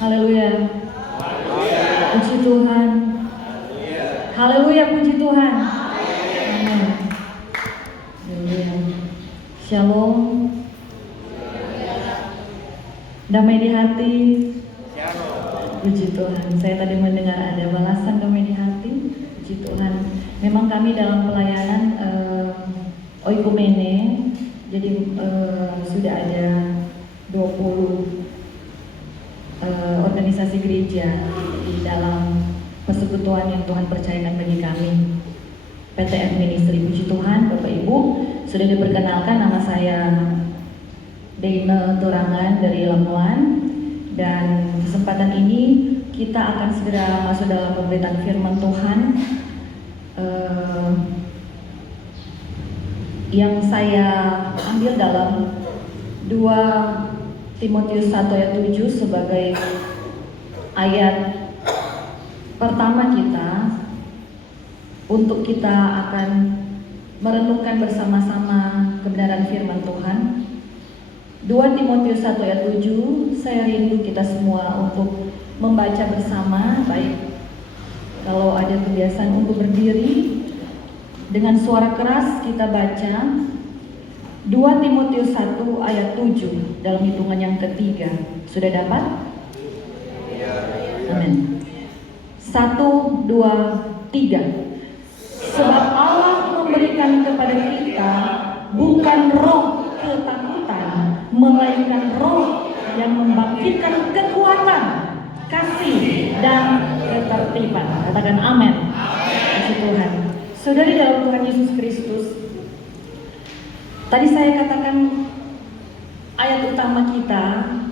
Haleluya. Puji Tuhan. Haleluya, puji Tuhan. Amin. Haleluya. Shalom. Damai di hati. Puji Tuhan. Saya tadi mendengar ada balasan damai di hati. Puji Tuhan. Memang kami dalam pelayanan oikumene. Jadi sudah ada 20 organisasi gereja di dalam persekutuan yang Tuhan percayakan bagi kami. PTF Ministry. Puji Tuhan, Bapak Ibu, sudah diperkenalkan, nama saya Deine Turangan dari Lamuan, dan kesempatan ini kita akan segera masuk dalam pemberitaan firman Tuhan yang saya ambil dalam 2 Timotius 1 ayat 7 sebagai ayat pertama kita untuk kita akan merenungkan bersama-sama kebenaran firman Tuhan. 2 Timotius 1 ayat 7, saya rindu kita semua untuk membaca bersama, baik kalau ada kebiasaan untuk berdiri dengan suara keras kita baca 2 Timotius 1 ayat 7 dalam hitungan yang ketiga. Sudah dapat? Amin. 1, 2, 3. Sebab Allah memberikan kepada kita bukan roh ketakutan, melainkan roh yang membangkitkan kekuatan, kasih, dan ketertiban. Katakan amin. Puji Tuhan. Saudari dalam Tuhan Yesus Kristus, tadi saya katakan ayat utama kita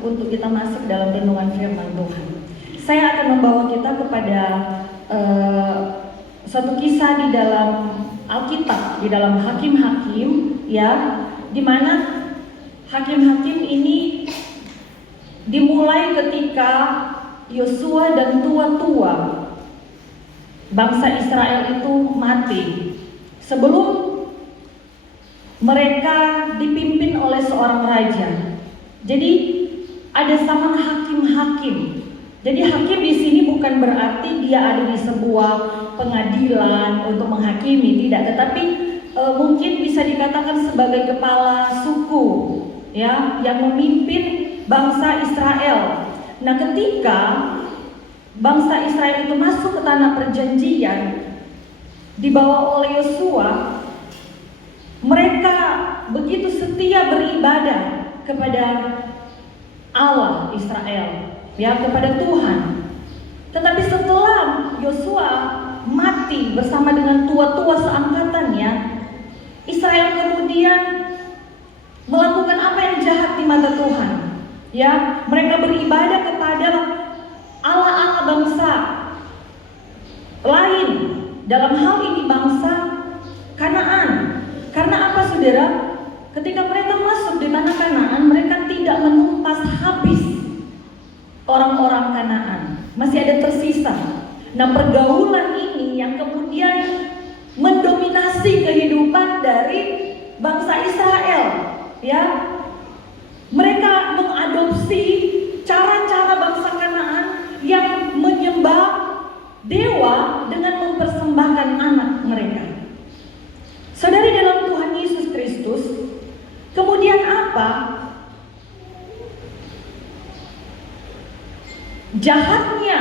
untuk kita masuk dalam renungan firman Tuhan. Saya akan membawa kita kepada suatu kisah di dalam Alkitab, di dalam Hakim-Hakim, ya, di mana Hakim-Hakim ini dimulai ketika Yosua dan tua-tua bangsa Israel itu mati sebelum mereka dipimpin oleh seorang raja. Jadi ada zaman hakim-hakim. Jadi hakim di sini bukan berarti dia ada di sebuah pengadilan untuk menghakimi, tidak, tetapi mungkin bisa dikatakan sebagai kepala suku, ya, yang memimpin bangsa Israel. Nah, ketika bangsa Israel itu masuk ke tanah perjanjian dibawa oleh Yosua, mereka begitu setia beribadah kepada Allah Israel, ya, kepada Tuhan. Tetapi setelah Yosua mati bersama dengan tua-tua seangkatannya, Israel kemudian melakukan apa yang jahat di mata Tuhan. Ya, mereka beribadah kepada Allah-Allah bangsa lain. Dalam hal ini bangsa Kanaan. Karena apa, saudara? Ketika mereka masuk di tanah Kanaan, mereka tidak menumpas habis orang-orang Kanaan. Masih ada tersisa. Nah, pergaulan ini yang kemudian mendominasi kehidupan dari bangsa Israel, ya. Mereka mengadopsi cara-cara bangsa Kanaan yang menyembah dewa dengan mempersembahkan anak mereka. Saudari dalam Tuhan Yesus Kristus, kemudian apa? Jahatnya,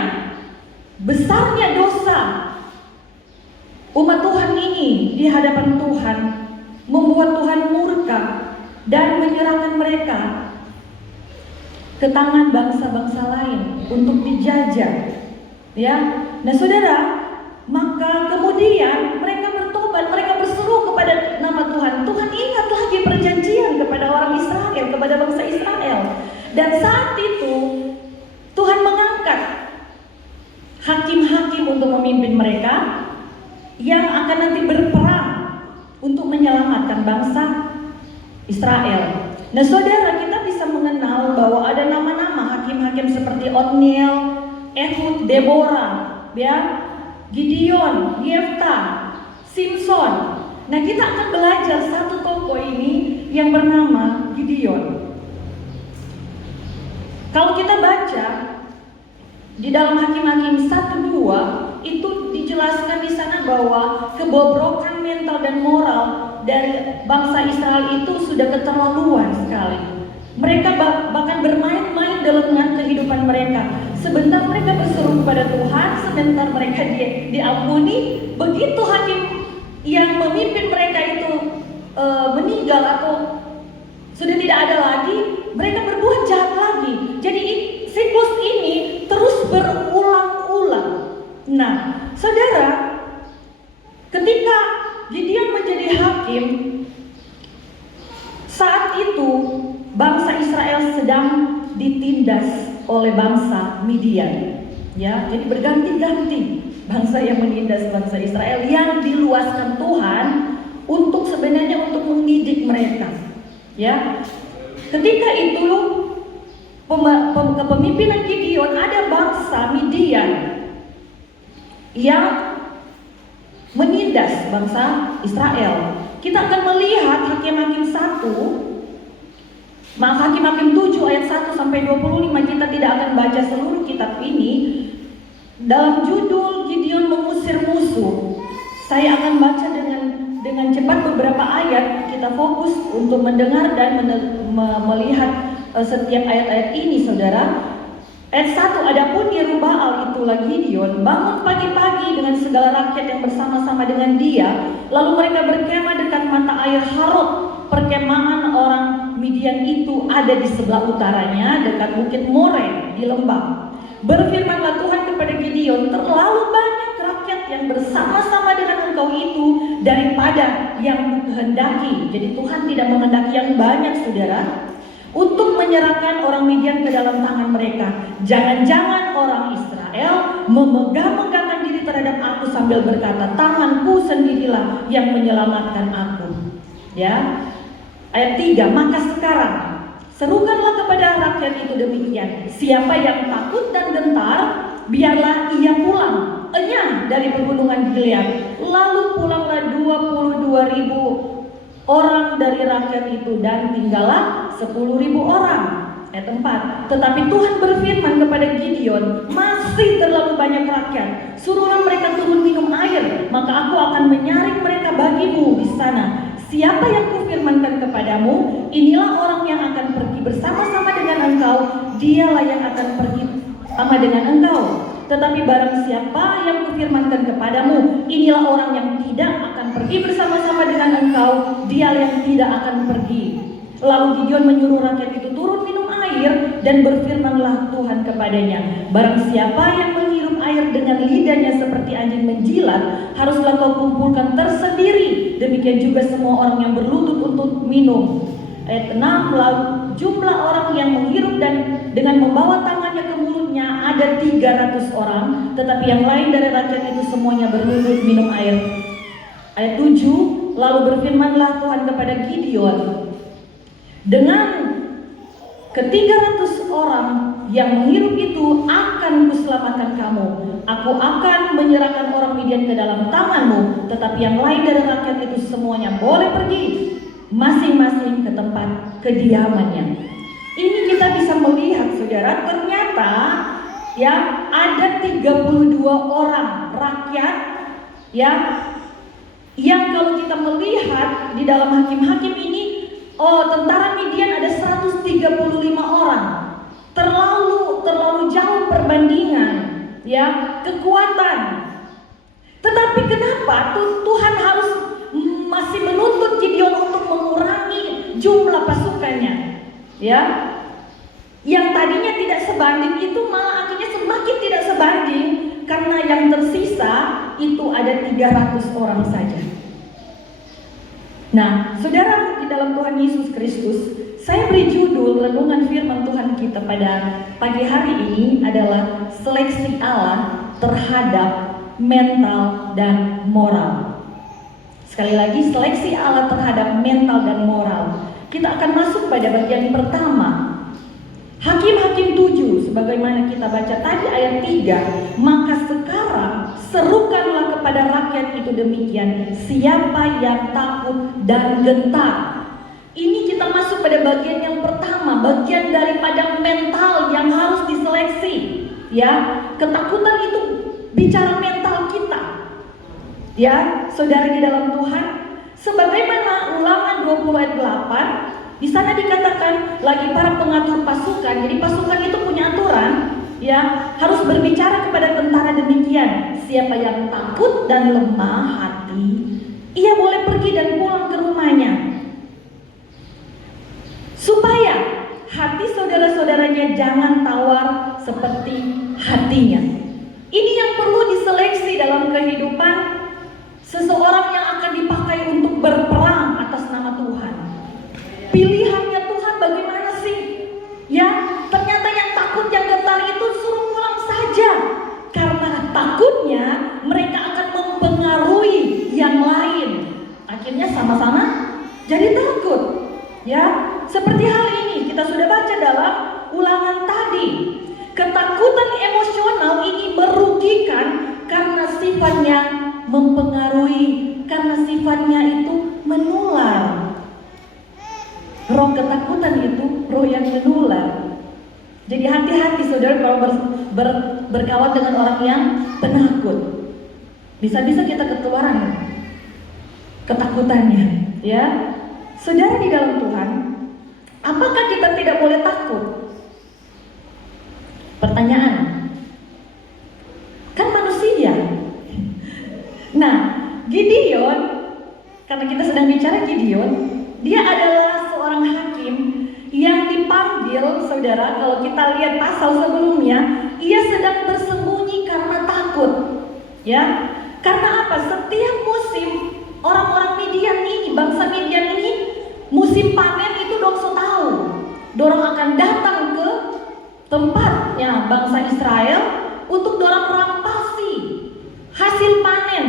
besarnya dosa umat Tuhan ini di hadapan Tuhan membuat Tuhan murka dan menyerahkan mereka ke tangan bangsa-bangsa lain untuk dijajah, ya. Nah, saudara, maka kemudian mereka bertobat, mereka berseru kepada nama Tuhan. Tuhan, ingat lagi perjanjian kepada orang Israel, kepada bangsa Israel. Dan saat itu Tuhan mengangkat hakim-hakim untuk memimpin mereka yang akan nanti berperang untuk menyelamatkan bangsa Israel. Nah, saudara, kita bisa mengenal bahwa ada nama-nama hakim-hakim seperti Otniel, Ehud, Deborah, ya, Gideon, Yefta, Simson. Nah, kita akan belajar satu tokoh ini yang bernama Gideon. Kalau kita baca Di dalam Hakim-Hakim 1-2 itu dijelaskan di sana bahwa kebobrokan mental dan moral dari bangsa Israel itu sudah keterlaluan sekali. Mereka bahkan bermain-main dengan kehidupan mereka. Sebentar mereka berseru kepada Tuhan, sebentar mereka diampuni. Begitu hakim yang memimpin mereka itu meninggal atau sudah tidak ada lagi, mereka berbuat jahat lagi. Jadi siklus ini terus berulang-ulang. Nah, saudara, ketika Gideon menjadi hakim, saat itu bangsa Israel sedang ditindas oleh bangsa Midian. Ya, jadi berganti-ganti bangsa yang menindas bangsa Israel yang diluaskan Tuhan untuk sebenarnya untuk mendidik mereka. Ya, ketika itu kepemimpinan Gideon ada bangsa Midian yang menindas bangsa Israel. Kita akan melihat Hakim-Hakim 1, Hakim-Hakim 7 ayat 1 sampai 25. Kita tidak akan baca seluruh kitab ini. Dalam judul Gideon mengusir musuh, saya akan baca dengan cepat beberapa ayat. Kita fokus untuk mendengar dan melihat setiap ayat-ayat ini, saudara. Ayat 1, adapun Yerubbaal itulah Gideon bangun pagi-pagi dengan segala rakyat yang bersama-sama dengan dia, lalu mereka berkemah dekat mata air Harod. Perkemahan orang Midian itu ada di sebelah utaranya dekat bukit More di lembah. Berfirmanlah Tuhan kepada Gideon, terlalu banyak rakyat yang bersama-sama dengan engkau itu daripada yang kehendaki. Jadi Tuhan tidak menghendaki yang banyak, saudara, untuk menyerahkan orang Midian ke dalam tangan mereka. Jangan-jangan orang Israel memegah-megahkan diri terhadap aku sambil berkata, tanganku sendirilah yang menyelamatkan aku. Ya. Ayat 3, maka sekarang serukanlah kepada rakyat itu demikian, siapa yang takut dan gentar, biarlah ia pulang enyah dari pegunungan Gilead. Lalu pulanglah 22.000 orang dari rakyat itu dan tinggallah 10.000 orang. Ayat 4, tetapi Tuhan berfirman kepada Gideon, masih terlalu banyak rakyat, suruhlah mereka turun minum air, maka aku akan menyaring mereka bagimu di sana. Siapa yang kufirmankan kepadamu, inilah orang yang akan pergi bersama-sama dengan engkau, dialah yang akan pergi sama dengan engkau. Tetapi barang siapa yang kufirmankan kepadamu, inilah orang yang tidak akan pergi bersama-sama dengan engkau, dialah yang tidak akan pergi. Lalu Gideon menyuruh rakyat itu turun minum air, dan berfirmanlah Tuhan kepadanya, barang siapa yang menghirup air dengan lidahnya seperti anjing menjilat, haruslah kau kumpulkan tersendiri, demikian juga semua orang yang berlutut untuk minum. Ayat 6, lalu jumlah orang yang menghirup dan dengan membawa tangannya ke mulutnya ada 300 orang, tetapi yang lain dari rakyat itu semuanya berlutut minum air. Ayat 7, lalu berfirmanlah Tuhan kepada Gideon, dengan ke-300 orang yang menghirup itu akan kuselamatkan kamu. Aku akan menyerahkan orang Midian ke dalam tanganmu, tetapi yang lain dari rakyat itu semuanya boleh pergi masing-masing ke tempat kediamannya. Ini kita bisa melihat, saudara, ternyata ya ada 32 orang rakyat ya, yang kalau kita melihat di dalam Hakim-Hakim ini, tentara Midian ada 135 orang. Terlalu jauh perbandingan ya, kekuatan. Tetapi kenapa Tuhan harus masih menuntut Gideon untuk mengurangi jumlah pasukannya? Ya. Yang tadinya tidak sebanding itu malah akhirnya semakin tidak sebanding, karena yang tersisa itu ada 300 orang saja. Nah, saudara, di dalam Tuhan Yesus Kristus, saya beri judul renungan firman Tuhan kita pada pagi hari ini adalah seleksi Allah terhadap mental dan moral. Sekali lagi, seleksi Allah terhadap mental dan moral. Kita akan masuk pada bagian pertama, Hakim-Hakim 7, sebagaimana kita baca tadi ayat 3, maka sekarang serukanlah kepada rakyat itu demikian, siapa yang takut dan gentar. Ini kita masuk pada bagian yang pertama, bagian daripada mental yang harus diseleksi. Ya, ketakutan itu bicara mental kita. Ya, saudara di dalam Tuhan, sebagaimana Ulangan 20 ayat 8, di sana dikatakan lagi para pengatur pasukan. Jadi pasukan itu punya aturan, ya, harus berbicara kepada tentara demikian. Siapa yang takut dan lemah hati, ia boleh pergi dan pulang ke rumahnya. Supaya hati saudara-saudaranya jangan tawar seperti hatinya. Ini yang perlu diseleksi dalam kehidupan seseorang yang akan dipakai untuk berperang atas nama Tuhan. Pilihannya Tuhan bagaimana sih? Ya, ternyata yang takut, yang getar itu suruh pulang saja. Karena takutnya mereka akan mempengaruhi yang lain. Akhirnya sama-sama jadi takut. Ya, seperti hal ini kita sudah baca dalam Ulangan tadi. Ketakutan emosional ini merugikan karena sifatnya mempengaruhi, karena sifatnya itu menular. Roh ketakutan itu roh yang menular. Jadi hati-hati saudara kalau berkawan dengan orang yang penakut. Bisa-bisa kita ketularan ketakutannya, ya. Saudara di dalam Tuhan, apakah kita tidak boleh takut? Pertanyaan. Kan manusia. Nah, Gideon, karena kita sedang bicara Gideon, dia adalah seorang hakim yang dipanggil, saudara, kalau kita lihat pasal sebelumnya, ia sedang bersembunyi karena takut. Ya, karena apa? Setiap musim orang-orang Midian ini, bangsa Midian ini, musim panen itu dorang tahu. Dorang akan datang ke tempatnya bangsa Israel untuk dorang rampasi hasil panen,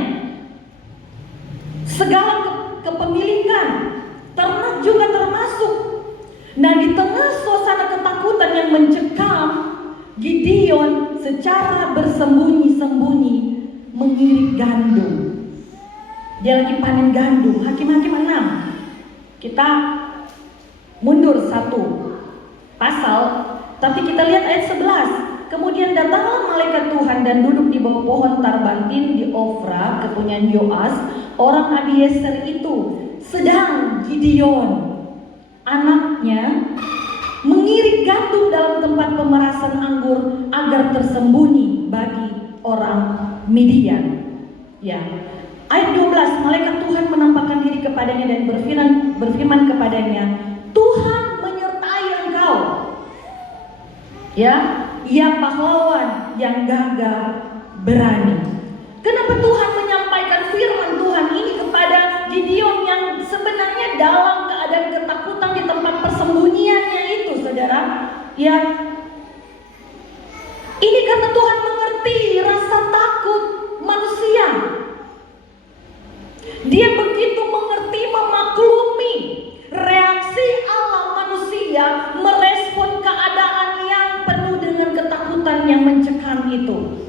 segala kepemilikan, ternak juga termasuk. Nah, di tengah suasana ketakutan yang mencekam, Gideon secara bersembunyi-sembunyi mengirik gandum. Dia lagi panen gandum. Hakim-hakim 6. Kita mundur satu pasal, tapi kita lihat ayat 11. Kemudian datanglah malaikat Tuhan dan duduk di bawah pohon tarbantin di Ofra, kepunyaan Yoas, orang Abiezer itu. Sedang Gideon, anaknya, mengirik gandum dalam tempat pemerasan anggur agar tersembunyi bagi orang Midian. Ya. Ayat 12, malaikat Tuhan menampakkan diri kepadanya dan berfirman kepadanya, Tuhan menyertai engkau. Ya, ia pahlawan yang gagah berani. Kenapa Tuhan menyampaikan firman Tuhan ini kepada Gideon yang sebenarnya dalam keadaan ketakutan di tempat persembunyiannya itu, saudara? Ya, ini karena Tuhan mengerti rasa takut manusia. Dia begitu mengerti, memaklumi reaksi Allah manusia merespon keadaan yang penuh dengan ketakutan yang mencekam itu.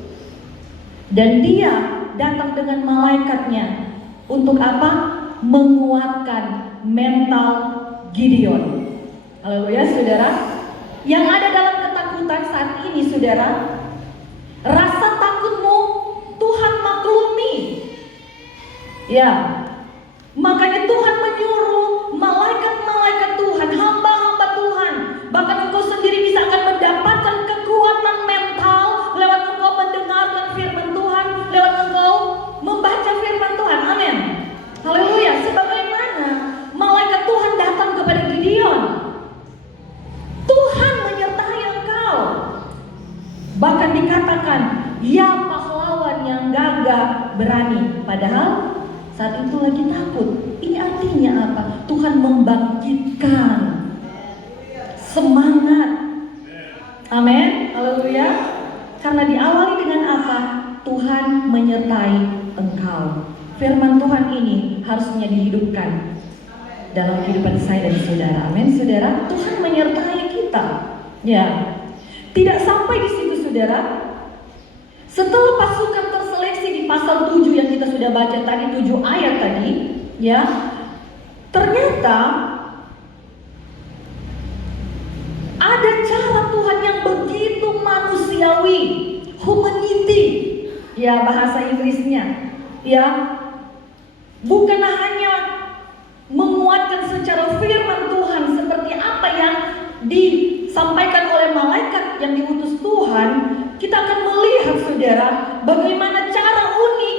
Dan dia datang dengan malaikatnya untuk apa? Menguatkan mental Gideon. Haleluya, saudara. Yang ada dalam ketakutan saat ini, saudara, rasa takutmu Tuhan maklumi. Ya, makanya Tuhan menyuruh malaikat-malaikat Tuhan, hamba-hamba Tuhan, bahkan engkau sendiri bisa akan mendapatkan kekuatan mental lewat engkau mendengarkan firman Tuhan, lewat engkau membaca firman Tuhan. Amin. Haleluya. Sebagaimana malaikat Tuhan datang kepada Gideon, Tuhan menyertai engkau. Bahkan dikatakan, ya pahlawan yang gagah berani. Padahal saat itu lagi takut. Ini artinya apa? Tuhan membangkitkan semangat. Amin. Haleluya. Karena diawali dengan apa? Tuhan menyertai engkau. Firman Tuhan ini harusnya dihidupkan dalam kehidupan saya dan saudara. Amin, saudara. Tuhan menyertai kita. Ya. Tidak sampai di situ, saudara. Setelah pasukan terseleksi di pasal 7 yang kita sudah baca tadi, 7 ayat tadi, ya, ternyata ada cara Tuhan yang begitu manusiawi ya bahasa Inggrisnya, ya bukan hanya menguatkan secara firman Tuhan seperti apa yang disampaikan oleh malaikat yang diutus Tuhan. Kita akan melihat saudara bagaimana cara unik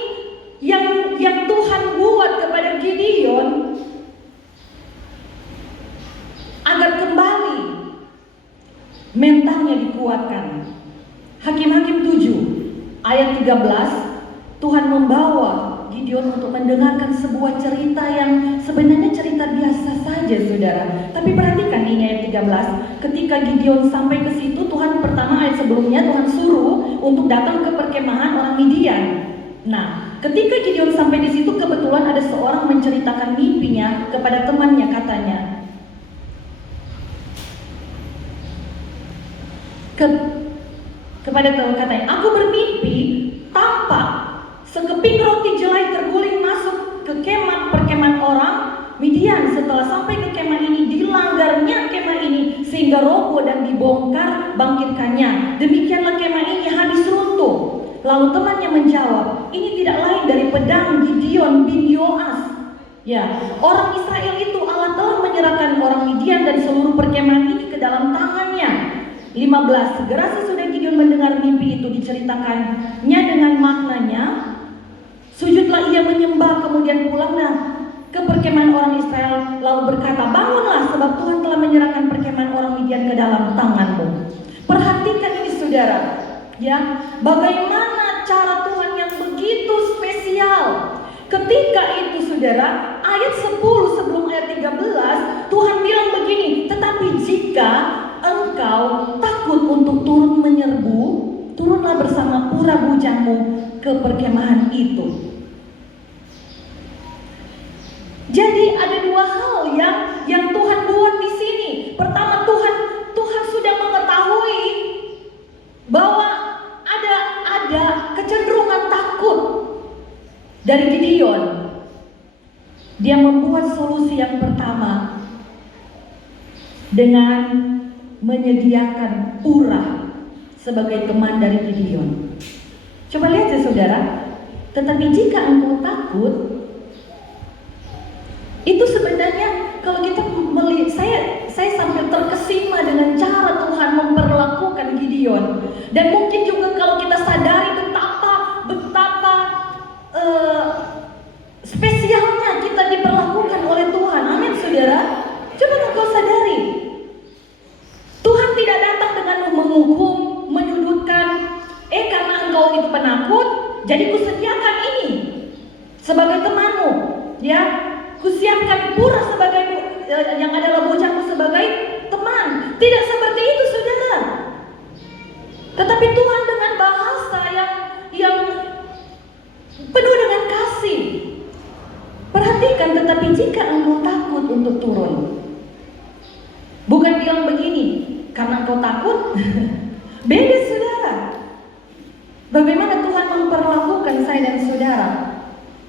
yang Tuhan buat kepada Gideon agar kembali mentalnya dikuatkan. Hakim-Hakim 7 ayat 13, Tuhan membawa Gideon untuk mendengarkan sebuah cerita yang sebenarnya cerita biasa saja saudara. Tapi perhatikan ini ayat 13, ketika Gideon sampai ke situ, Tuhan pertama ayat sebelumnya Tuhan suruh untuk datang ke perkemahan orang Midian. Nah, ketika Gideon sampai di situ, kebetulan ada seorang menceritakan mimpinya kepada temannya, katanya, aku bermimpi tampak sekeping roti jelai terguling masuk ke perkemahan orang Midian. Setelah sampai ke kemah ini, dilanggarnya kemah ini sehingga roboh dan dibongkar bangkitkannya. Demikianlah kemah ini habis runtuh. Lalu temannya menjawab, ini tidak lain dari pedang Gideon bin Yoas. Ya, orang Israel itu Allah telah menyerahkan orang Midian dan seluruh perkemahan ini ke dalam tangannya. 15, segera sesudah Gideon mendengar mimpi itu diceritakannya dengan maknanya, sujudlah ia menyembah, kemudian pulanglah ke perkemahan orang Israel, lalu berkata, bangunlah sebab Tuhan telah menyerahkan perkemahan orang Midian ke dalam tanganmu. Perhatikan ini saudara, ya, bagaimana cara Tuhan yang begitu spesial. Ketika itu saudara, ayat 10 sebelum ayat 13, Tuhan bilang begini, tetapi jika engkau takut untuk turun menyerbu, turunlah bersama pura bujangmu ke perkemahan itu. Jadi ada dua hal yang Tuhan buat di sini. Pertama, Tuhan sudah mengetahui bahwa ada kecenderungan takut dari Gideon. Dia membuat solusi yang pertama dengan menyediakan pura sebagai teman dari Gideon. Coba lihat ya saudara, tetapi jika engkau takut, itu sebenarnya kalau kita melihat, saya sampai terkesima dengan cara Tuhan memperlakukan Gideon. Dan mungkin juga kalau kita sadari betapa spesialnya kita diperlakukan oleh Tuhan. Amin saudara. Coba engkau sadari, Tuhan tidak datang dengan menghukum, menyudutkan. Karena engkau itu penakut, jadi kusediakan ini sebagai temanmu, ya. Kusiapkan pura sebagai yang adalah bocahmu sebagai teman. Tidak seperti itu saudara. Tetapi Tuhan dengan bahasa yang penuh dengan kasih. Perhatikan, tetapi jika engkau takut untuk turun, bukan bilang begini, karena engkau takut. Beda saudara. Bagaimana Tuhan memperlakukan saya dan saudara?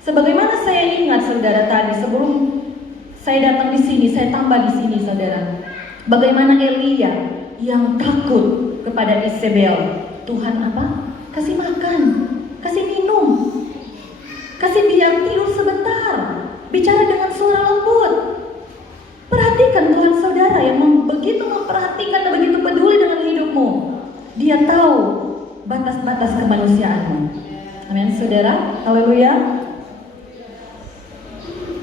Sebagaimana saya ingat saudara tadi sebelum saya datang di sini, saya tambah di sini saudara. Bagaimana Elia yang takut kepada Isabel, Tuhan apa? Kasih makan, kasih minum, kasih dia tidur sebentar, bicara dengan suara lembut. Perhatikan Tuhan saudara yang begitu memperhatikan dan begitu peduli dengan hidupmu. Dia tahu batas-batas kemanusiaanmu. Amin saudara, haleluya.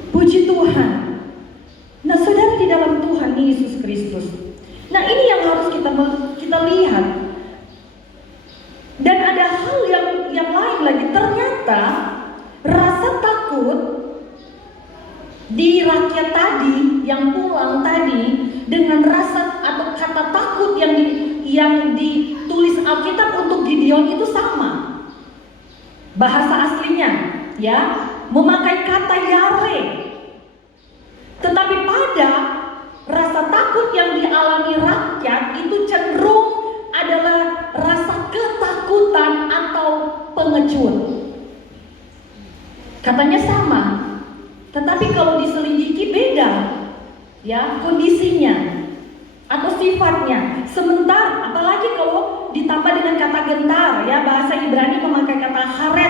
Puji Tuhan. Nah saudara, di dalam Tuhan Yesus Kristus, nah ini yang harus kita lihat. Dan ada hal yang lain lagi. Ternyata rasa takut di rakyat tadi yang pulang tadi dengan rasa atau kata takut yang ditulis Alkitab untuk Gideon itu sama. Bahasa aslinya ya memakai kata yare. Tetapi pada rasa takut yang dialami rakyat itu cenderung adalah rasa ketakutan atau pengecut. Katanya sama, tetapi kalau diselidiki beda ya kondisinya atau sifatnya. Sementara apalagi kalau ditambah dengan kata gentar ya, bahasa Ibrani memakai kata haret.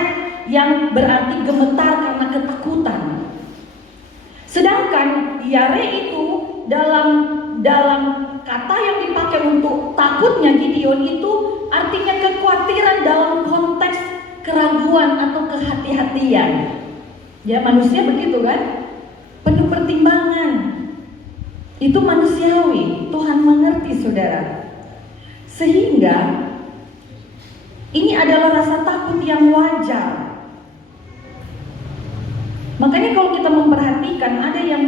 yang berarti gemetar karena ketakutan. Sedangkan yare itu dalam kata yang dipakai untuk takutnya Gideon itu artinya kekhawatiran dalam konteks keraguan atau kehati-hatian. Ya, manusia begitu kan? Penuh pertimbangan. Itu manusiawi, Tuhan mengerti saudara. Sehingga ini adalah rasa takut yang wajar. Makanya kalau kita memperhatikan ada yang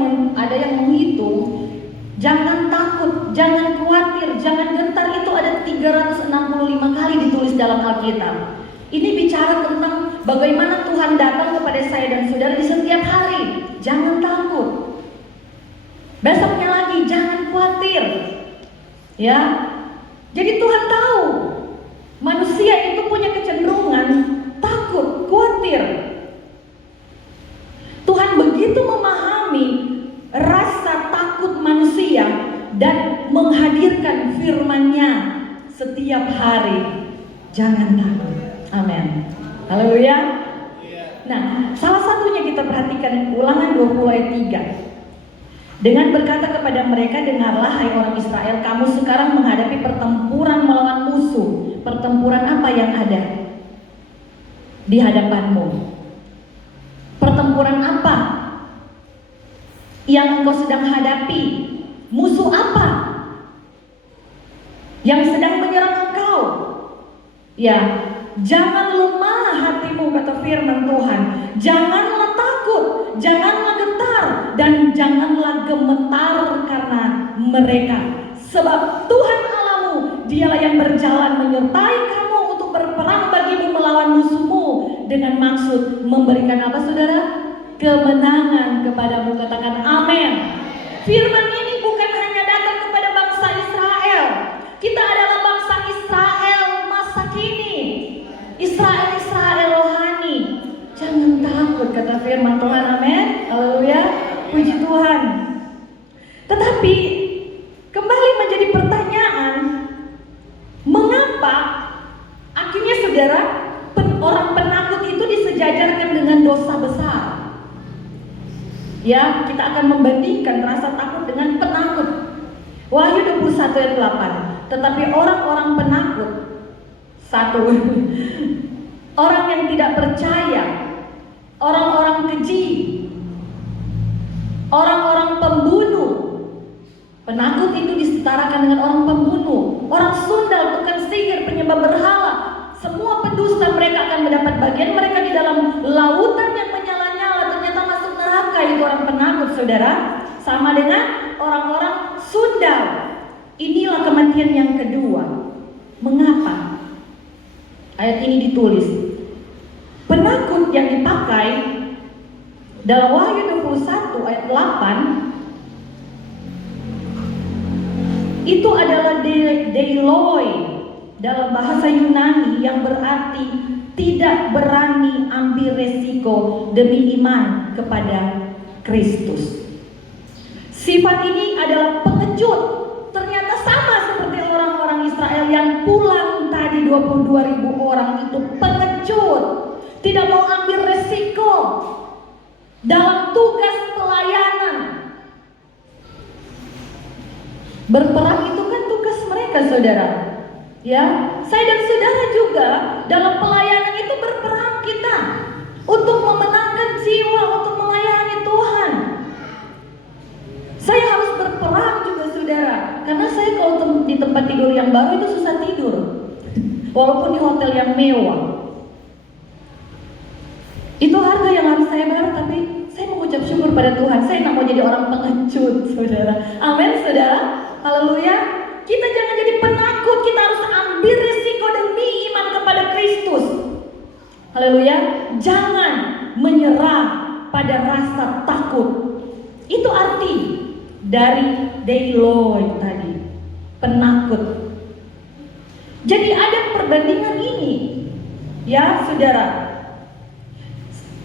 menghitung, jangan takut, jangan khawatir, jangan gentar, itu ada 365 kali ditulis dalam Alkitab. Ini bicara tentang bagaimana Tuhan datang kepada saya dan saudara di setiap hari. Jangan takut. Besoknya lagi, jangan khawatir. Ya. Jadi Tuhan tahu manusia itu punya kecenderungan takut, khawatir. Tuhan begitu memahami rasa takut manusia dan menghadirkan firman-Nya setiap hari. Jangan takut. Amin. Haleluya. Nah, salah satunya kita perhatikan Ulangan 20 ayat 3. Dengan berkata kepada mereka, dengarlah hai orang Israel, kamu sekarang menghadapi pertempuran melawan musuh. Pertempuran apa yang ada di hadapanmu? Pertempuran apa yang engkau sedang hadapi? Musuh apa yang sedang menyerang engkau? Ya, jangan lemah hatimu, kata firman Tuhan. Janganlah takut, janganlah gentar, dan janganlah gemetar karena mereka. Sebab Tuhan Allahmu, dialah yang berjalan menyertai kamu untuk berperang bagimu melawan musuhmu, dengan maksud memberikan apa saudara? Kemenangan kepadamu. Katakan amin. Firman ini bukan hanya datang kepada bangsa Israel. Kita adalah bangsa Israel masa kini, Israel rohani. Jangan takut, kata firman Tuhan. Amin. Haleluya. Puji Tuhan. Tetapi kembali menjadi pertanyaan, mengapa akhirnya saudara orang penakut itu disejajarkan dengan dosa besar? Ya, kita akan membandingkan rasa takut dengan penakut. Wahyu 21 ayat 8. Tetapi orang-orang penakut, satu, orang yang tidak percaya, orang-orang keji, orang-orang pembunuh. Penakut itu disetarakan dengan orang pembunuh, orang sundal, tukang sihir, penyembah berhala. Semua pendusta mereka akan mendapat bagian mereka di dalam lautan yang menyala-nyala. Ternyata masuk neraka. Itu orang penakut saudara. Sama dengan orang-orang sundal. Inilah kematian yang kedua. Mengapa ayat ini ditulis? Penakut yang dipakai dalam Wahyu 21 ayat 8 itu adalah deiloi dalam bahasa Yunani, yang berarti tidak berani ambil resiko demi iman kepada Kristus. Sifat ini adalah pengecut. Ternyata sama seperti orang-orang Israel yang pulang tadi, 22.000 orang itu pengecut, tidak mau ambil resiko dalam tugas pelayanan. Berperang itu kan tugas mereka saudara. Ya, saya dan saudara juga dalam pelayanan itu berperang kita untuk memenangkan jiwa, untuk melayani Tuhan. Saya harus berperang juga saudara, karena saya kalau di tempat tidur yang baru itu susah tidur, walaupun di hotel yang mewah. Itu harga yang harus saya bayar, tapi saya mengucap syukur pada Tuhan. Saya tidak mau jadi orang pengecut saudara. Amin saudara. Haleluya. Kita jangan jadi penakut, kita harus ambil risiko demi iman kepada Kristus. Haleluya. Jangan menyerah pada rasa takut. Itu arti dari deiloi tadi, penakut. Jadi ada perbandingan ini, ya saudara.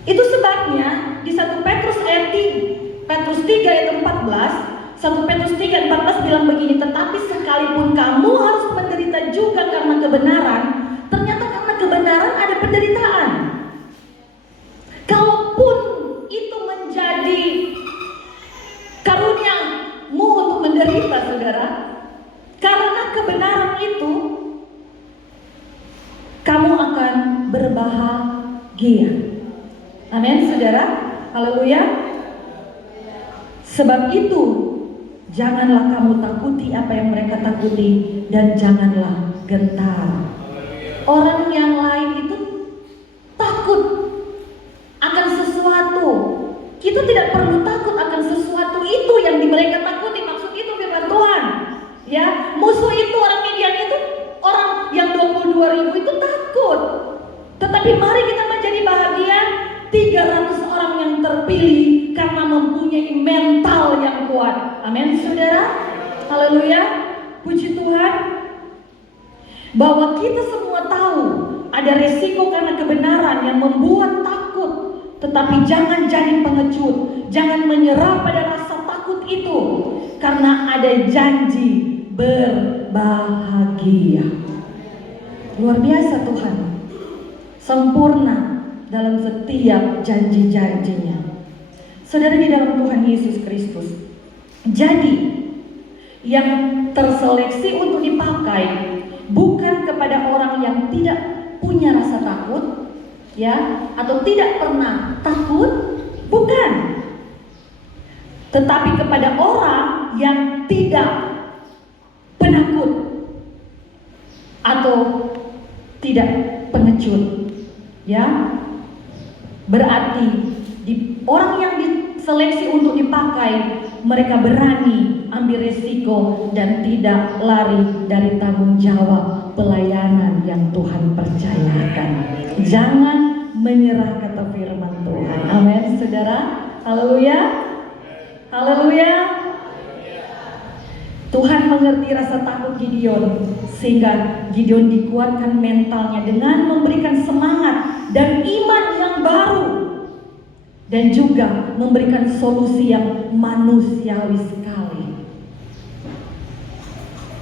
Itu sebabnya di 1 Petrus 3 ayat 14, 1 Petrus 3:14 bilang begini, tetapi sekalipun kamu harus menderita juga karena kebenaran, ternyata karena kebenaran ada penderitaan. kamu akan berbahagia. Amin, saudara. Haleluya. Sebab itu, janganlah kamu takuti apa yang mereka takuti, dan janganlah gentar. Orang yang lain itu takut akan sesuatu. Kita tidak perlu takut akan sesuatu itu yang mereka takuti. Maksud itu firman Tuhan. Ya, musuh itu, orang Midian itu, orang yang 22.000 itu takut. Tetapi mari kita menjadi bahagia. 300 orang yang terpilih karena mempunyai mental yang kuat. Amin, saudara. Haleluya. Puji Tuhan. Bahwa kita semua tahu ada resiko karena kebenaran yang membuat takut. Tetapi jangan jadi pengecut. Jangan menyerah pada rasa takut itu. Karena ada janji berbahagia. Luar biasa Tuhan. Sempurna dalam setiap janji-janjinya. Saudara di dalam Tuhan Yesus Kristus. Jadi yang terseleksi untuk dipakai bukan kepada orang yang tidak punya rasa takut, ya, atau tidak pernah takut, bukan. Tetapi kepada orang yang tidak penakut atau tidak pengecut, ya. Berarti orang yang diseleksi untuk dipakai, mereka berani ambil risiko dan tidak lari dari tanggung jawab pelayanan yang Tuhan percayakan. Jangan menyerah, kata firman Tuhan. Amin, saudara. Haleluya. Haleluya. Tuhan mengerti rasa takut Gideon, sehingga Gideon dikuatkan mentalnya dengan memberikan semangat dan iman yang baru, dan juga memberikan solusi yang manusiawi sekali,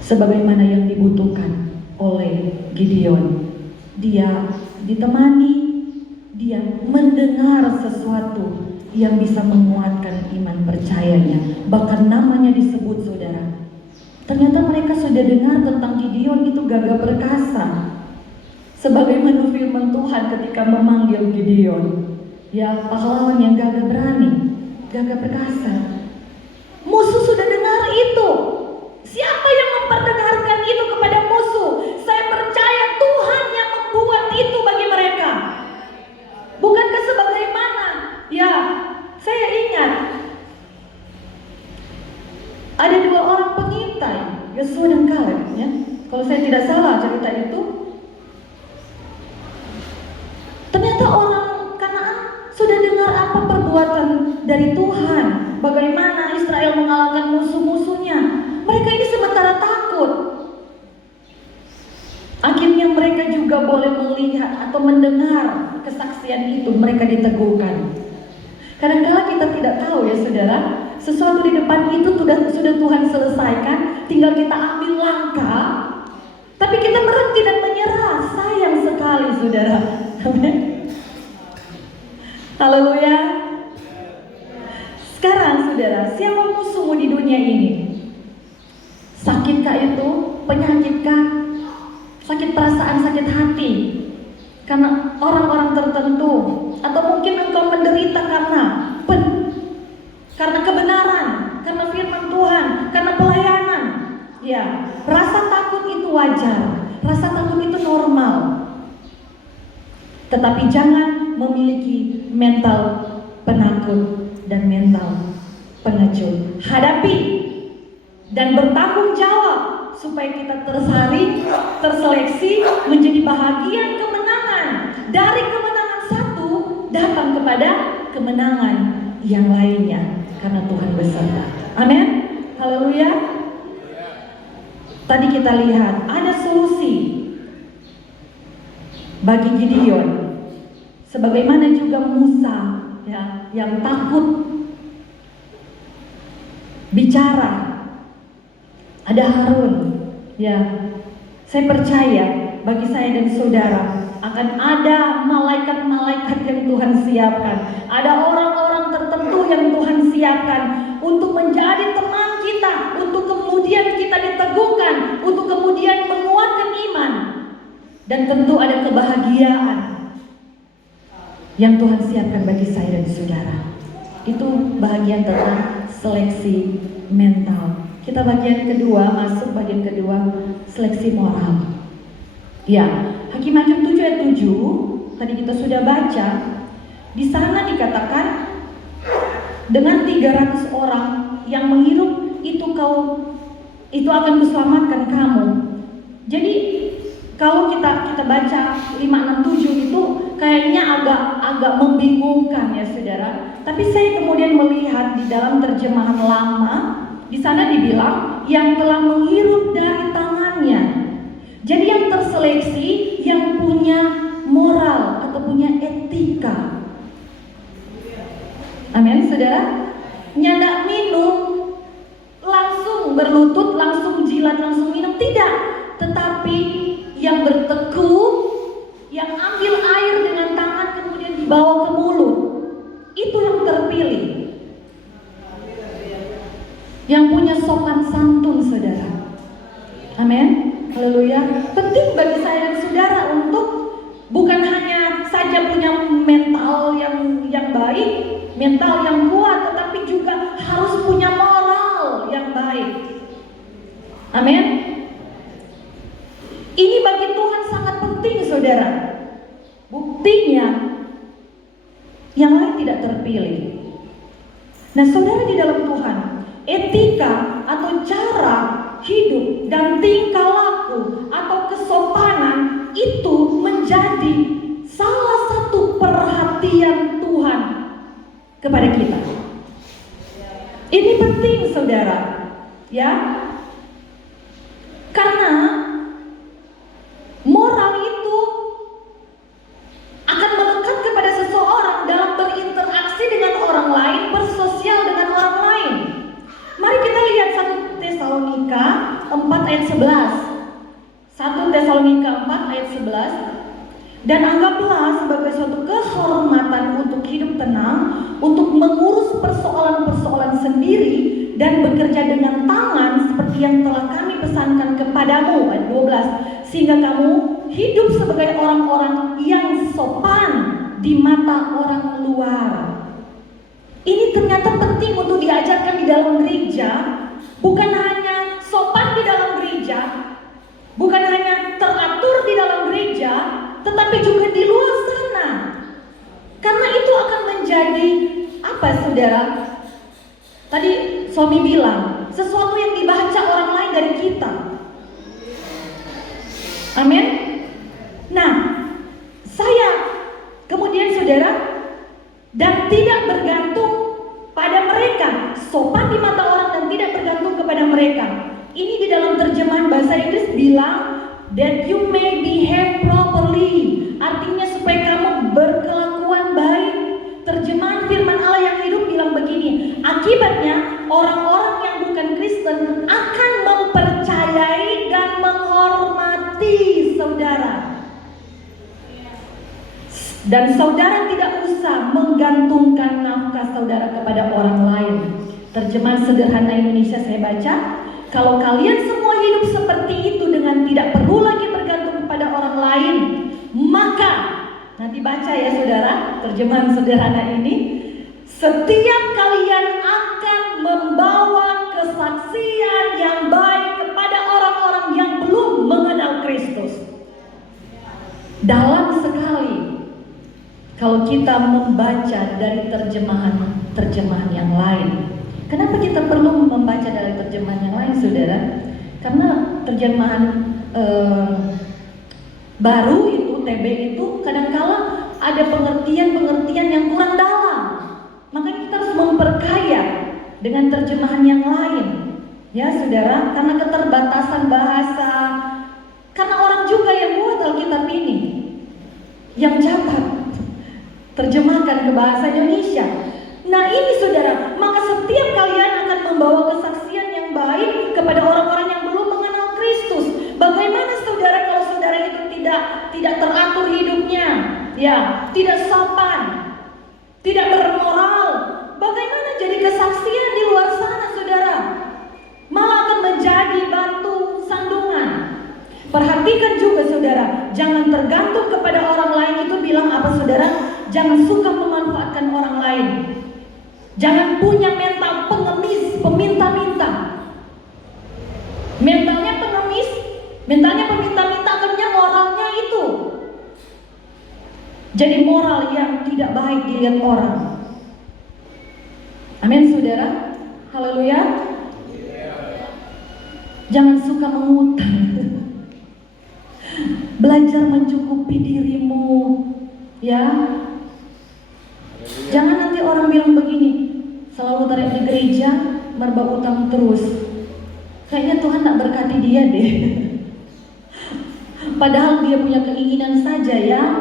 sebagaimana yang dibutuhkan oleh Gideon. Dia ditemani, dia mendengar sesuatu yang bisa menguatkan iman percayanya. Bahkan namanya disebut, saudara. Ternyata mereka sudah dengar tentang Gideon itu gagah perkasa. Sebagaimana firman Tuhan ketika memanggil Gideon, ya, pahlawan yang gagah berani, gagah perkasa. Musuh sudah dengar itu. Siapa yang memperdengarkan itu kepada musuh? Saya percaya Tuhan yang membuat itu bagi mereka. Bukankah sebagaimana? Ya, saya ingat ada 2 orang pengintai, Yosua dan Kaleb, ya. Kalau saya tidak salah cerita itu. Ternyata orang Kanaan sudah dengar apa perbuatan dari Tuhan, bagaimana Israel mengalahkan musuh-musuhnya. Mereka ini sementara takut. Akhirnya mereka juga boleh melihat atau mendengar kesaksian itu, mereka diteguhkan. Kadang-kala kita tidak tahu, ya saudara, sesuatu di depan itu sudah Tuhan selesaikan, tinggal kita ambil langkah, tapi kita berhenti dan menyerah. Sayang sekali, saudara. Amin. Haleluya. Sekarang, saudara, siapa musuhmu di dunia ini? Sakitkah itu? Penyakitkah? Sakit perasaan, sakit hati karena orang-orang tertentu, atau mungkin engkau menderita karena kebenaran, karena firman Tuhan, karena pelayanan. Ya, rasa takut itu wajar, rasa takut itu normal. Tetapi jangan memiliki mental penakut dan mental pengecut. Hadapi dan bertanggung jawab supaya kita tersaring, terseleksi menjadi bahagian kemenangan. Dari kemenangan satu datang kepada kemenangan yang lainnya, karena Tuhan beserta. Amin. Haleluya. Tadi kita lihat ada solusi bagi Gideon, sebagaimana juga Musa, ya, yang takut bicara. Ada Harun, ya. Saya percaya bagi saya dan saudara akan ada malaikat-malaikat yang Tuhan siapkan. Ada orang-orang tertentu yang Tuhan siapkan untuk menjadi teman kita, untuk kemudian kita diteguhkan, untuk kemudian menguatkan iman. Dan tentu ada kebahagiaan yang Tuhan siapkan bagi saya dan saudara. Itu bagian tentang seleksi mental. Kita bagian kedua, masuk bagian kedua, seleksi moral. Ya, Hakim-Hakim 7 ayat 7 tadi kita sudah baca. Di sana dikatakan dengan 300 orang yang menghirup itu akan kuselamatkan kamu. Jadi kalau kita baca 5, 6, 7 itu kayaknya agak membingungkan ya saudara. Tapi saya kemudian melihat di dalam terjemahan lama, di sana dibilang yang telah menghirup dari tangannya. Jadi yang terseleksi yang punya moral atau punya etika. Amin saudara. Nyandak minum langsung berlutut, langsung jilat, langsung minum, tidak. Tetapi yang berteguh, yang ambil air dengan tangan kemudian dibawa ke mulut, itu yang terpilih. Yang punya sopan santun saudara. Amin. Haleluya. Penting bagi saya dan saudara untuk bukan hanya saja punya mental yang baik, mental yang kuat, tetapi juga harus punya moral yang baik. Amin. Ini bagi Tuhan sangat penting saudara. Buktinya yang lain tidak terpilih. Nah saudara, di dalam Tuhan, etika atau cara hidup dan tingkah laku atau kesopanan itu menjadi salah satu perhatian Tuhan kepada kita. Ini penting saudara, ya. Karena moral itu akan melekat kepada seseorang dalam berinteraksi dengan orang lain, bersosial dengan orang lain. Mari kita lihat 1 Tesalonika 4 ayat 11. 1 Tesalonika 4 ayat 11. Dan anggaplah sebagai suatu kehormatan untuk hidup tenang, untuk mengurus persoalan-persoalan sendiri dan bekerja dengan tangan seperti yang telah kami pesankan kepadamu. Ayat 12. Sehingga kamu hidup sebagai orang-orang yang sopan di mata orang luar. Ini ternyata penting untuk diajarkan di dalam gereja. Bukan hanya sopan di dalam gereja, bukan hanya teratur di dalam gereja, tetapi juga di luar sana. Karena itu akan menjadi apa saudara? Tadi suami bilang, sesuatu yang dibaca orang lain dari kita. Amin. Nah, saya kemudian saudara, dan tidak bergantung pada mereka, sopan di mata orang dan tidak bergantung kepada mereka. Ini di dalam terjemahan bahasa Inggris bilang that you may behave properly, artinya supaya kamu berkelakuan baik. Terjemahan firman Allah yang hidup bilang begini, akibatnya orang-orang yang bukan Kristen akan mempercayai dan menghormati saudara. Dan saudara tidak usah menggantungkan nafkah saudara kepada orang lain. Terjemahan sederhana Indonesia saya baca, kalau kalian semua hidup seperti itu dengan tidak perlu lagi bergantung kepada orang lain, maka, nanti baca ya saudara, terjemahan sederhana ini, setiap kalian akan membawa kesaksian yang baik kepada orang-orang yang belum mengenal Kristus. Dalam sekali kalau kita membaca dari terjemahan yang lain. Kenapa kita perlu membaca dari terjemahan yang lain saudara? Karena terjemahan baru itu, TB itu kadang-kala ada pengertian-pengertian yang kurang dalam. Makanya kita harus memperkaya dengan terjemahan yang lain. Ya saudara, karena keterbatasan bahasa. Karena orang juga yang buat Alkitab ini, yang catat, terjemahkan ke bahasa Indonesia. Nah ini saudara, maka setiap kalian akan membawa kesaksian yang baik kepada orang-orang yang belum mengenal Kristus. Bagaimana saudara kalau saudara itu tidak teratur hidupnya, ya, tidak sopan, tidak bermoral? Bagaimana jadi kesaksian di luar sana saudara? Malah akan menjadi batu sandungan. Perhatikan juga saudara, jangan tergantung kepada orang lain. Itu bilang apa saudara? Jangan suka memanfaatkan orang lain. Jangan punya mental pengemis, peminta-minta. Mentalnya pengemis, mentalnya peminta-minta, akhirnya moralnya itu jadi moral yang tidak baik dilihat orang. Amin saudara. Haleluya. Jangan suka mengutang. Belajar mencukupi dirimu, ya. Jangan nanti orang bilang begini, selalu tarik di gereja, merba utang terus. Kayaknya Tuhan tak berkati dia deh. Padahal dia punya keinginan saja yang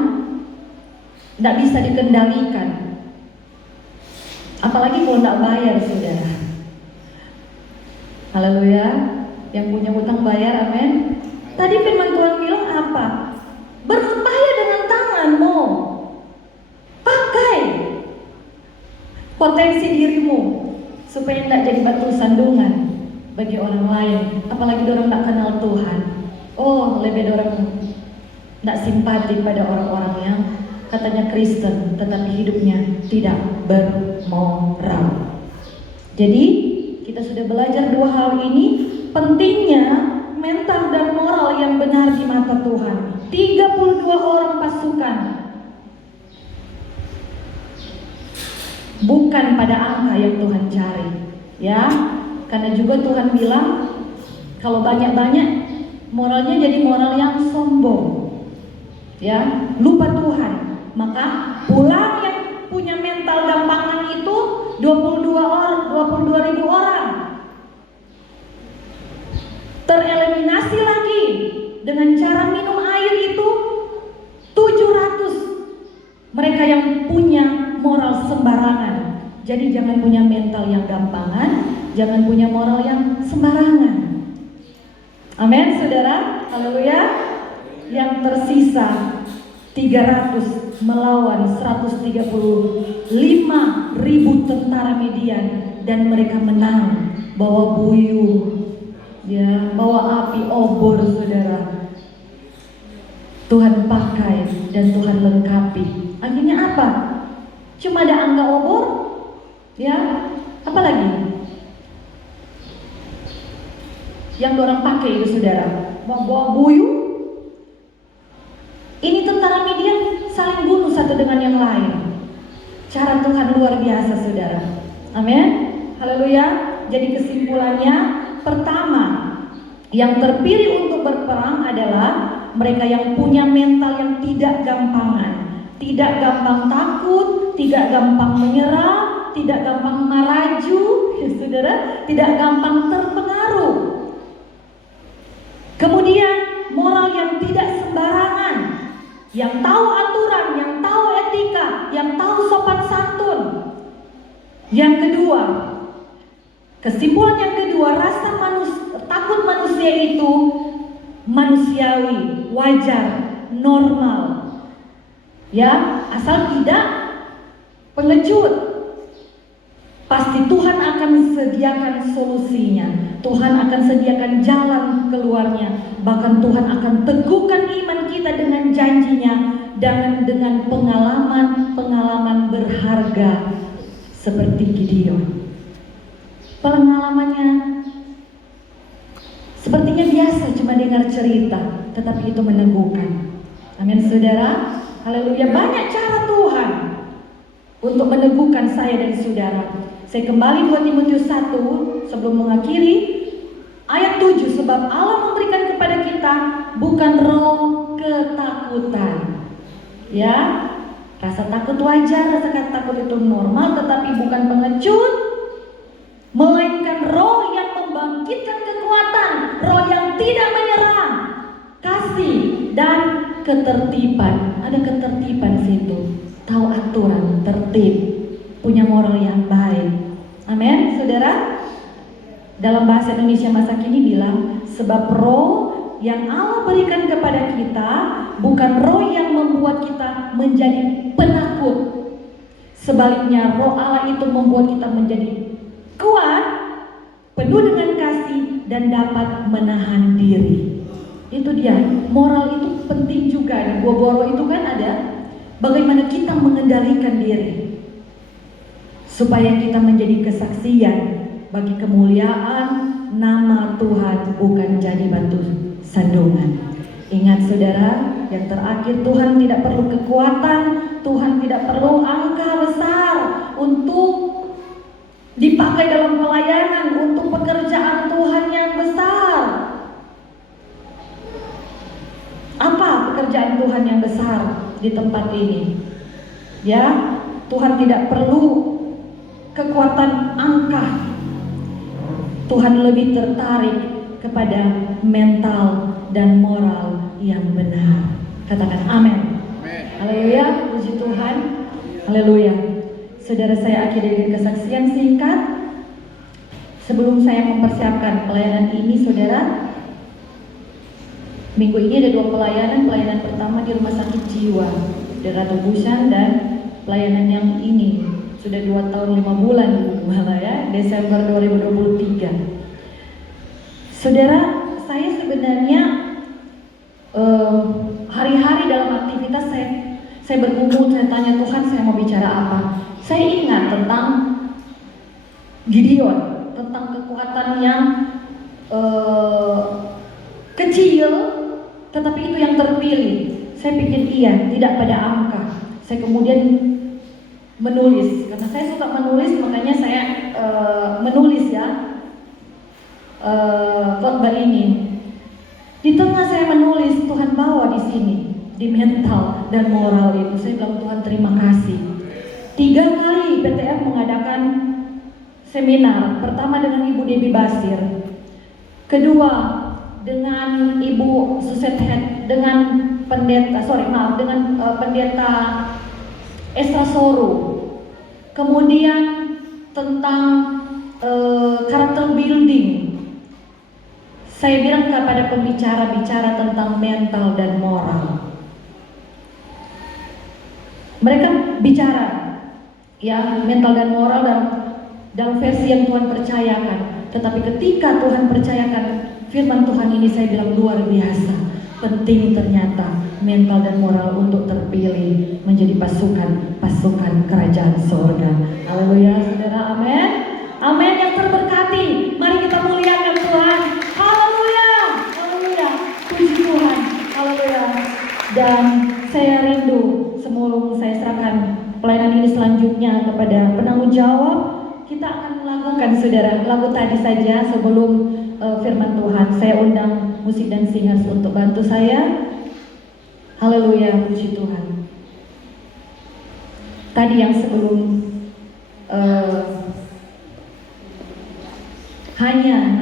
tidak bisa dikendalikan. Apalagi kalau tidak bayar, saudara. Haleluya. Yang punya utang bayar, amin. Tadi firman Tuhan bilang apa? Berupaya dengan tanganmu. Pakai potensi dirimu supaya tidak jadi batu sandungan bagi orang lain. Apalagi orang tidak kenal Tuhan. Oh, lebih orang tidak simpati pada orang-orang yang katanya Kristen tetapi hidupnya tidak bermoral. Jadi kita sudah belajar dua hal ini, pentingnya mental dan moral yang benar di mata Tuhan. 32 orang pasukan, bukan pada angka yang Tuhan cari, ya. Karena juga Tuhan bilang kalau banyak-banyak moralnya jadi moral yang sombong, ya, lupa Tuhan. Maka pulang yang punya mental gampangan itu 22.000 orang tereliminasi lagi dengan cara minum air itu 700 mereka yang punya moral sembarangan. Jadi jangan punya mental yang gampangan, jangan punya moral yang sembarangan. Amin saudara, haleluya. Yang tersisa 300 melawan 135.000 tentara Midian, dan mereka menang, bawa buyung, ya, bawa api obor saudara. Tuhan pakai dan Tuhan lengkapi. Akhirnya apa? Cuma ada angka obor, ya, apa lagi yang orang pakai itu saudara? Bawa buyung. Ini tentara Midian saling bunuh satu dengan yang lain. Cara Tuhan luar biasa saudara. Amin. Haleluya. Jadi kesimpulannya, pertama, yang terpilih untuk berperang adalah mereka yang punya mental yang tidak gampangan, tidak gampang takut, tidak gampang menyerah, tidak gampang maraju, ya saudara, tidak gampang terpengaruh. Kemudian moral yang tidak sembarangan, yang tahu aturan, yang tahu etika, yang tahu sopan santun. Yang kedua, kesimpulan yang kedua, rasa takut manusia itu manusiawi, wajar, normal, ya, asal tidak pengecut. Pasti Tuhan akan sediakan solusinya, Tuhan akan sediakan jalan keluarnya. Bahkan Tuhan akan teguhkan iman kita dengan janjinya, dan dengan pengalaman berharga seperti Gideon. Pengalamannya sepertinya biasa, cuma dengar cerita, tetapi itu meneguhkan. Amin saudara. Haleluya. Banyak cara Tuhan untuk meneguhkan saya dan saudara. Saya kembali 2 Timotius 1 sebelum mengakhiri ayat 7. Sebab Allah memberikan kepada kita bukan roh ketakutan, ya, rasa takut wajar, rasa takut itu normal, tetapi bukan pengecut, melainkan roh yang membangkitkan kekuatan, roh yang tidak menyerang, kasih dan ketertiban. Ada ketertiban situ, tahu aturan, tertib, punya moral yang baik. Amin saudara. Dalam bahasa Indonesia masa kini bilang, sebab roh yang Allah berikan kepada kita bukan roh yang membuat kita menjadi penakut. Sebaliknya, roh Allah itu membuat kita menjadi kuat, penuh dengan kasih, dan dapat menahan diri. Itu dia, moral itu penting juga. Di Gua Boro itu kan ada bagaimana kita mengendalikan diri supaya kita menjadi kesaksian bagi kemuliaan nama Tuhan, bukan jadi batu sandungan. Ingat saudara, yang terakhir, Tuhan tidak perlu kekuatan, Tuhan tidak perlu angka besar untuk dipakai dalam pelayanan, untuk pekerjaan Tuhan yang besar. Apa pekerjaan Tuhan yang besar di tempat ini? Ya, Tuhan tidak perlu kekuatan angka. Tuhan lebih tertarik kepada mental dan moral yang benar. Katakan amin. Haleluya, puji Tuhan. Haleluya. Saudara, saya akhiri dengan kesaksian singkat. Sebelum saya mempersiapkan pelayanan ini, saudara, minggu ini ada 2 pelayanan. Pelayanan pertama di Rumah Sakit Jiwa di Ratu Busan, dan pelayanan yang ini sudah 2 tahun 5 bulan malah ya, Desember 2023. Saudara, saya sebenarnya hari-hari dalam aktivitas saya bergumul, saya tanya Tuhan, saya mau bicara apa. Saya ingat tentang Gideon, tentang kekuatan yang kecil, tetapi itu yang terpilih. Saya pikir iya, tidak pada angka. Saya kemudian menulis, karena saya suka menulis, makanya saya menulis ya khotbah ini. Di tengah saya menulis, Tuhan bawa di sini, di mental dan moral itu. Saya bilang, Tuhan terima kasih. 3 kali PTF mengadakan seminar. Pertama dengan Ibu Debbie Basir, kedua dengan Ibu Suset Head, dengan pendeta Esra Soru. Kemudian tentang karakter building. Saya bilang kepada pembicara-bicara tentang mental dan moral. Mereka bicara ya mental dan moral dalam versi yang Tuhan percayakan. Tetapi ketika Tuhan percayakan firman Tuhan ini, saya bilang luar biasa penting ternyata mental dan moral untuk terpilih menjadi pasukan kerajaan surga. Haleluya, saudara, amin. Amin yang terberkati. Mari kita muliakan Tuhan. Haleluya, haleluya, puji Tuhan, haleluya. Dan saya rindu sebelum saya serahkan pelayanan ini selanjutnya kepada penanggung jawab, kita akan melakukan saudara lagu tadi saja sebelum firman Tuhan. Saya undang musik dan singers untuk bantu saya. Haleluya, puji Tuhan. Tadi yang sebelum hanya